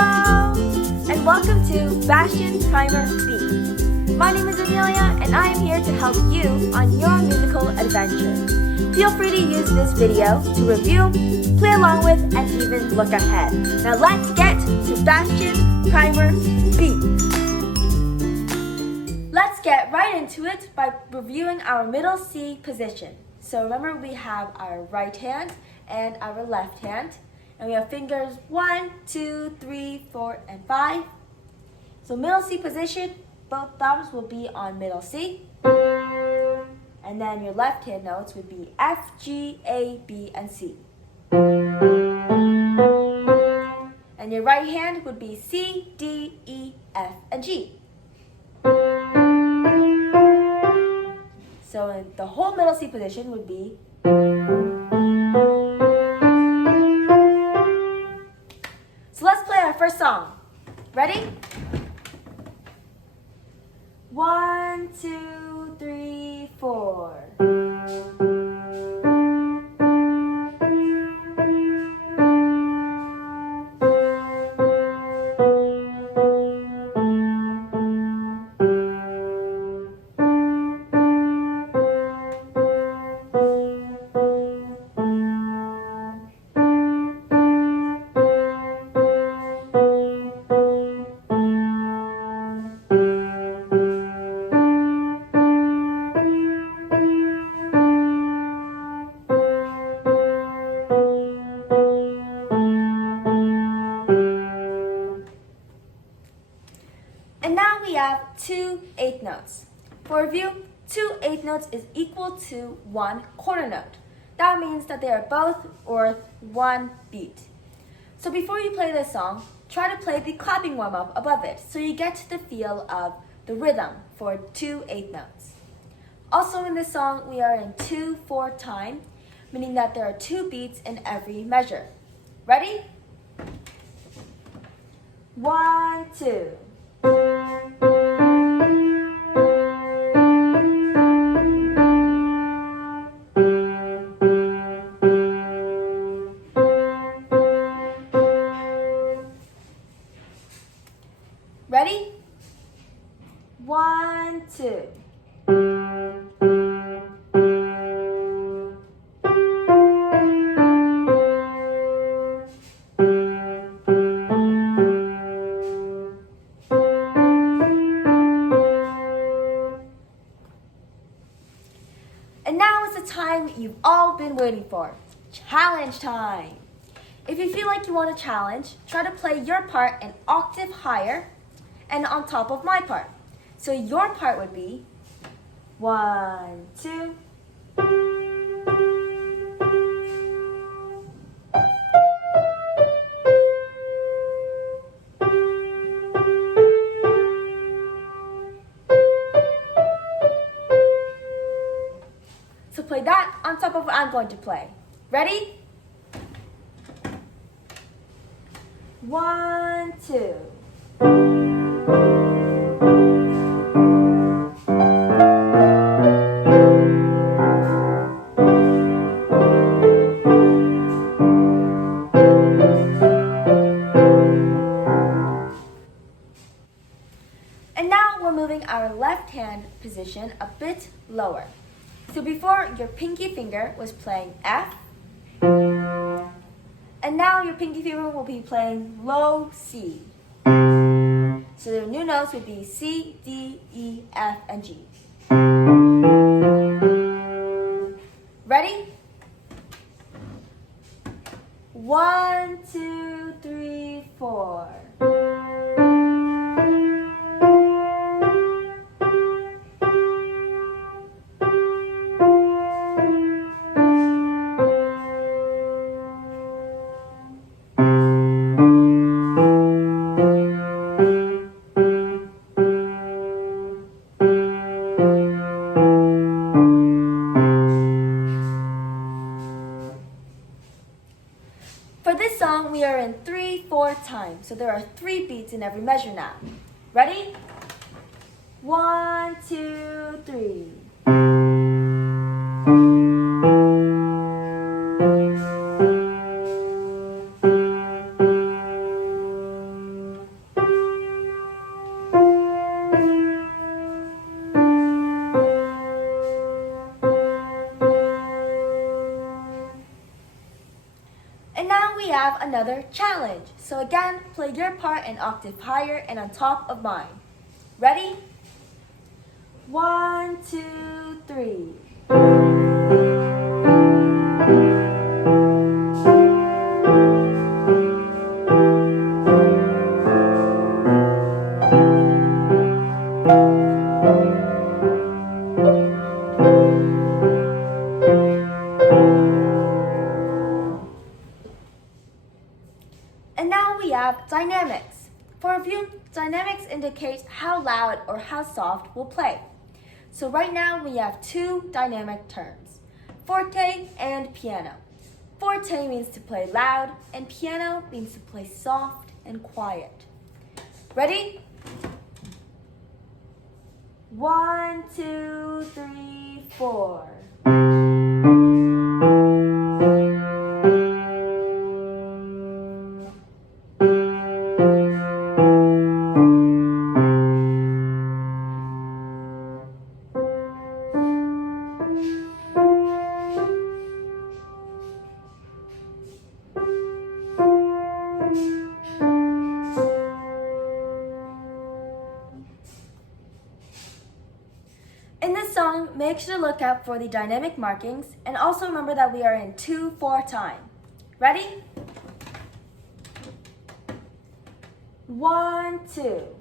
Hello, and welcome to Bastien Primer Beat. My name is Amelia, and I am here to help you on your musical adventure. Feel free to use this video to review, play along with, and even look ahead. Now let's get to Bastien Primer Beat. Let's get right into it by reviewing our middle C position. So remember, we have our right hand and our left hand. And we have fingers 1, 2, 3, 4, and 5. So middle C position, both thumbs will be on middle C. And then your left hand notes would be F, G, A, B, and C. And your right hand would be C, D, E, F, and G. So the whole middle C position would be. So let's play our first song. Ready? 1, 2, 3, 4. And now we have 2 eighth notes. For review, 2 eighth notes is equal to 1 quarter note. That means that they are both worth 1 beat. So before you play this song, try to play the clapping warm-up above it so you get the feel of the rhythm for 2 eighth notes. Also in this song, we are in 2/4 time, meaning that there are 2 beats in every measure. Ready? 1, 2. Ready? 1, 2. And now is the time you've all been waiting for. Challenge time! If you feel like you want a challenge, try to play your part an octave higher and on top of my part. So your part would be 1, 2. So play that on top of what I'm going to play. Ready? 1, 2. And now we're moving our left hand position a bit lower. So before, your pinky finger was playing F, and now your pinky finger will be playing low C. So the new notes would be C, D, E, F, and G. Ready? 1, 2, 3, 4. For this song, we are in 3/4 time, so there are 3 beats in every measure now. Ready? 1, 2, 3. we have another challenge. So again, play your part an octave higher and on top of mine. Ready? 1, 2, 3. And now we have dynamics. For review, dynamics indicates how loud or how soft we'll play. So right now we have two dynamic terms, forte and piano. Forte means to play loud and piano means to play soft and quiet. Ready? 1, 2, 3, 4. In this song, make sure to look out for the dynamic markings and also remember that we are in 2/4 time. Ready? 1, 2.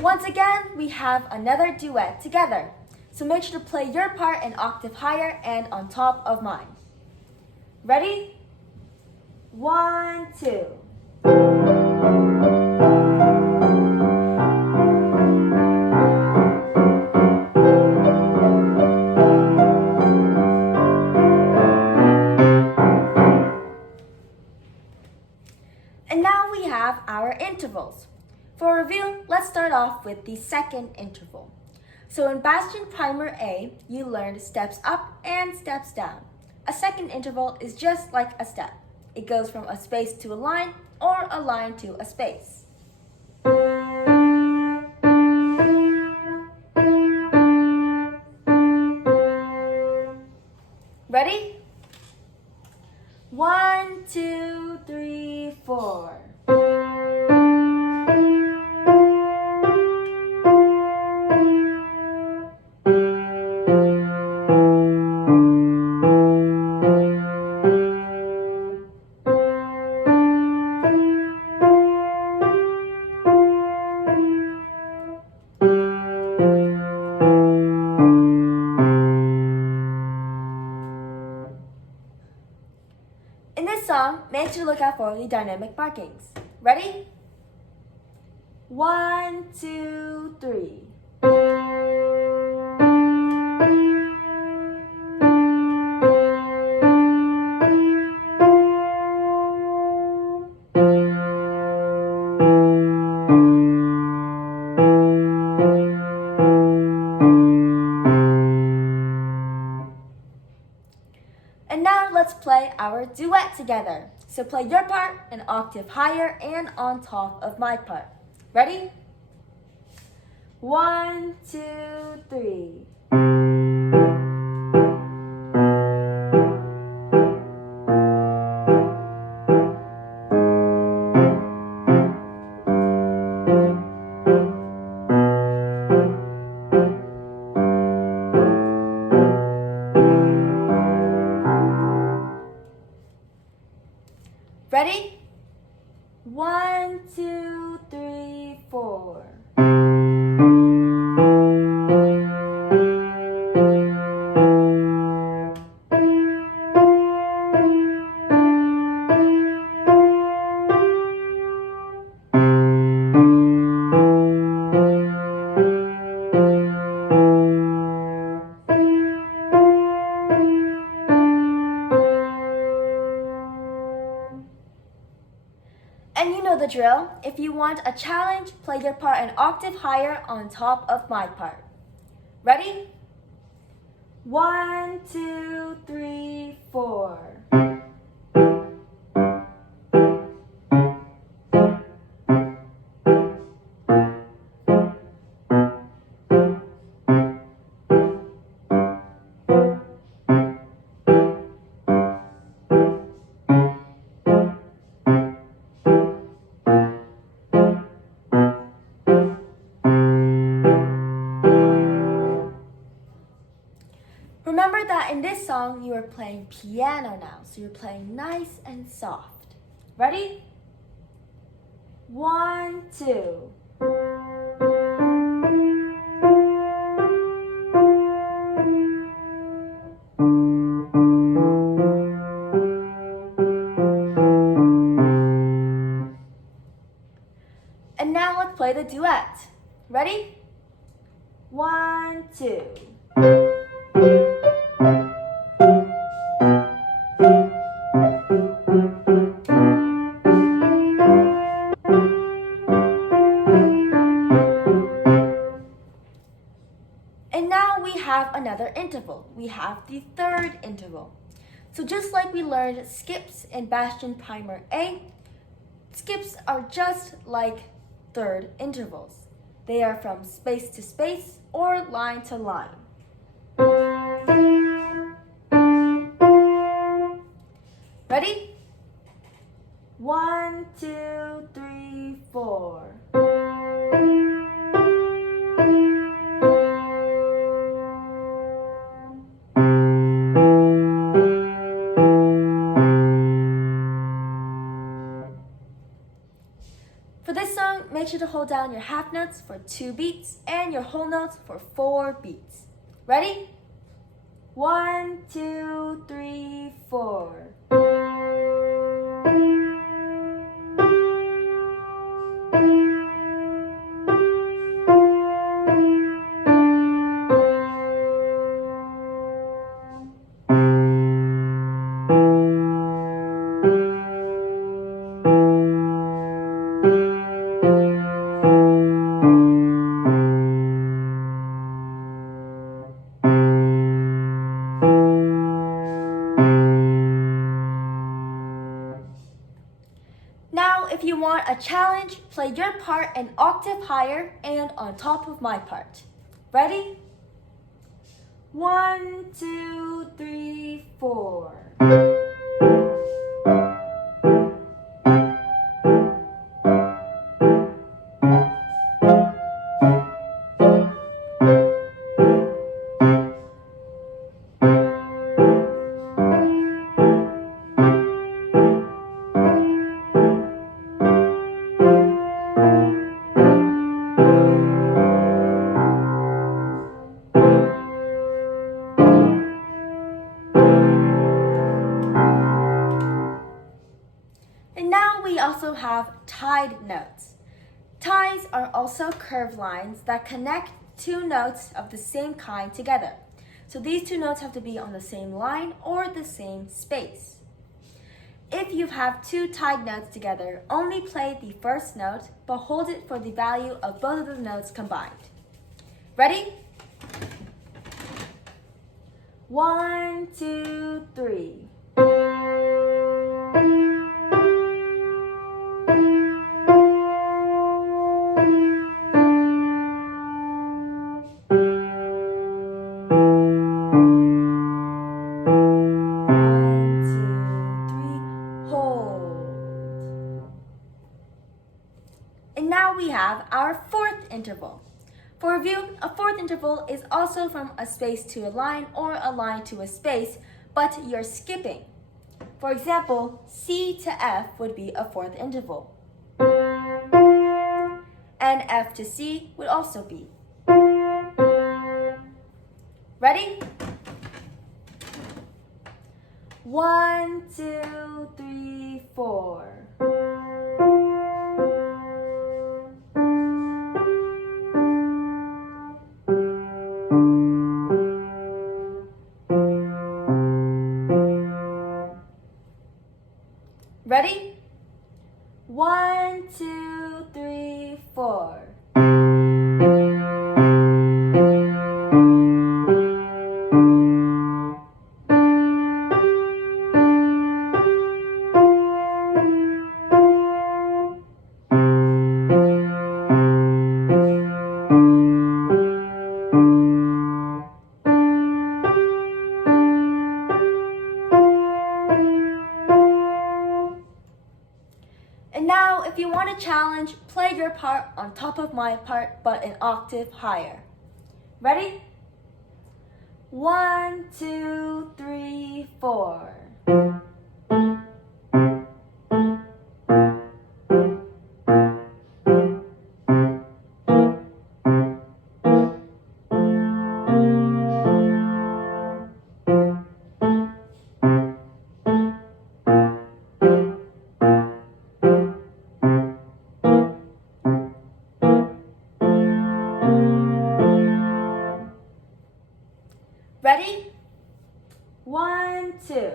Once again, we have another duet together. So make sure to play your part an octave higher and on top of mine. Ready? 1, 2. And now we have our intervals. For review, let's start off with the second interval. So in Bastien Primer A, you learned steps up and steps down. A second interval is just like a step. It goes from a space to a line or a line to a space. Ready? 1, 2, 3, 4. In this song, make sure to look out for the dynamic markings. Ready? 1, 2, 3. And now let's play our duet together. So play your part an octave higher and on top of my part. Ready? 1, 2, 3. Ready? 1, 2, 3, 4. And you know the drill. If you want a challenge, play your part an octave higher on top of my part. Ready? 1, 2, 3, 4. that in this song you are playing piano now, so you're playing nice and soft. Ready? 1, 2. And now let's play the duet. Ready? 1, 2. And now we have another interval. We have the third interval. So just like we learned skips in Bastien Primer A, skips are just like third intervals. They are from space to space or line to line. Ready? 1, 2, 3, 4. For this song, make sure to hold down your half notes for 2 beats and your whole notes for 4 beats. Ready? 1, 2, 3, 4. Now, if you want a challenge, play your part an octave higher and on top of my part. Ready? 1, 2, 3, 4. And now we also have tied notes. Ties are also curved lines that connect 2 notes of the same kind together. So these 2 notes have to be on the same line or the same space. If you have 2 tied notes together, only play the first note, but hold it for the value of both of the notes combined. Ready? 1, 2, 3. And now we have our fourth interval. For review, a fourth interval is also from a space to a line or a line to a space, but you're skipping. For example, C to F would be a fourth interval. And F to C would also be. Ready? 1, 2, 3, 4. Ready? 1, 2, 3, 4. And now, if you want a challenge, play your part on top of my part, but an octave higher. Ready? 1, 2, 3, 4. Ready? 1, 2.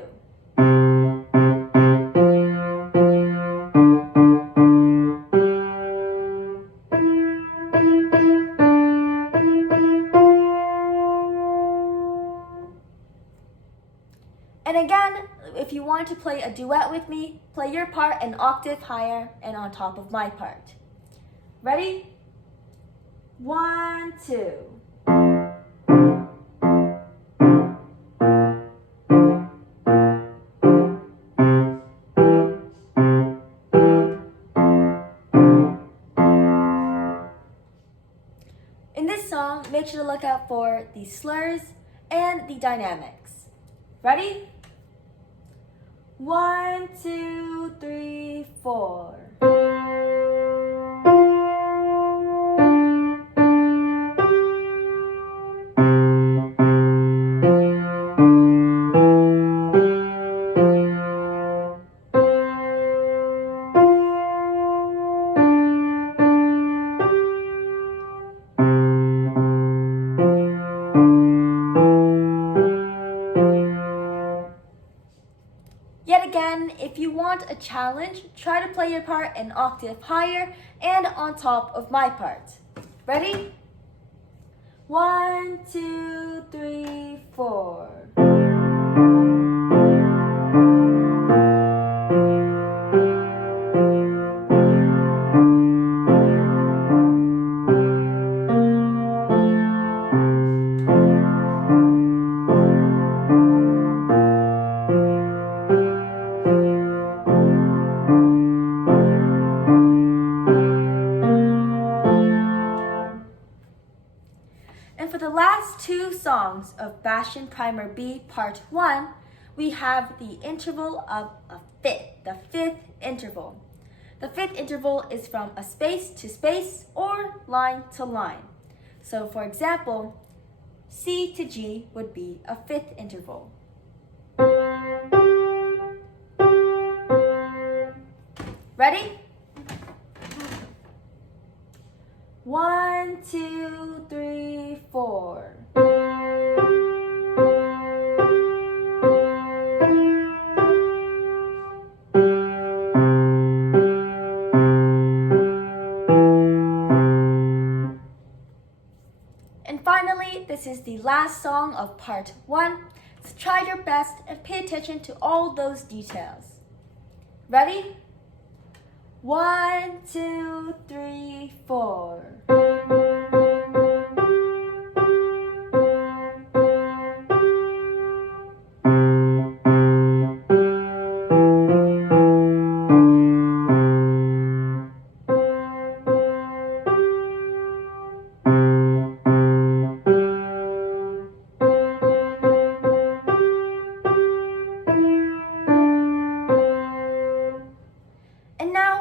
And again, if you want to play a duet with me, play your part an octave higher and on top of my part. Ready? 1, 2. In this song, make sure to look out for the slurs and the dynamics. Ready? 1, 2, 3, 4. Yet again, if you want a challenge, try to play your part an octave higher and on top of my part. Ready? 1, 2, 3, 4. And for the last two songs of Bastien Primer B Part 1, we have the interval of a fifth, the fifth interval. The fifth interval is from a space to space or line to line. So for example, C to G would be a fifth interval. Ready? 1, 2, 3, 4. And finally, this is the last song of part 1. So try your best and pay attention to all those details. Ready? 1, 2, 3, 4.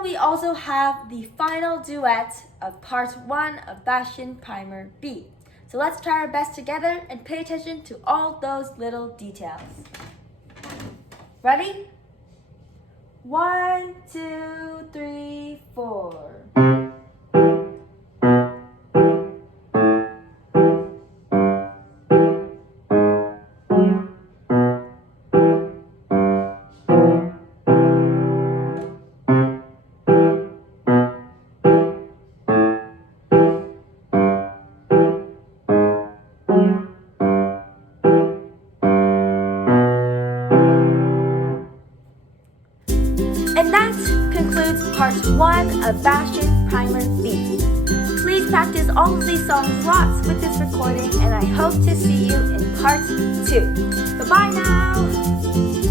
We also have the final duet of part 1 of Bastien Primer B. So let's try our best together and pay attention to all those little details. Ready? 1, 2, 3, 4. And that concludes part 1 of Bastien Primer B. Please practice all of these songs lots with this recording, and I hope to see you in part 2. Bye-bye now!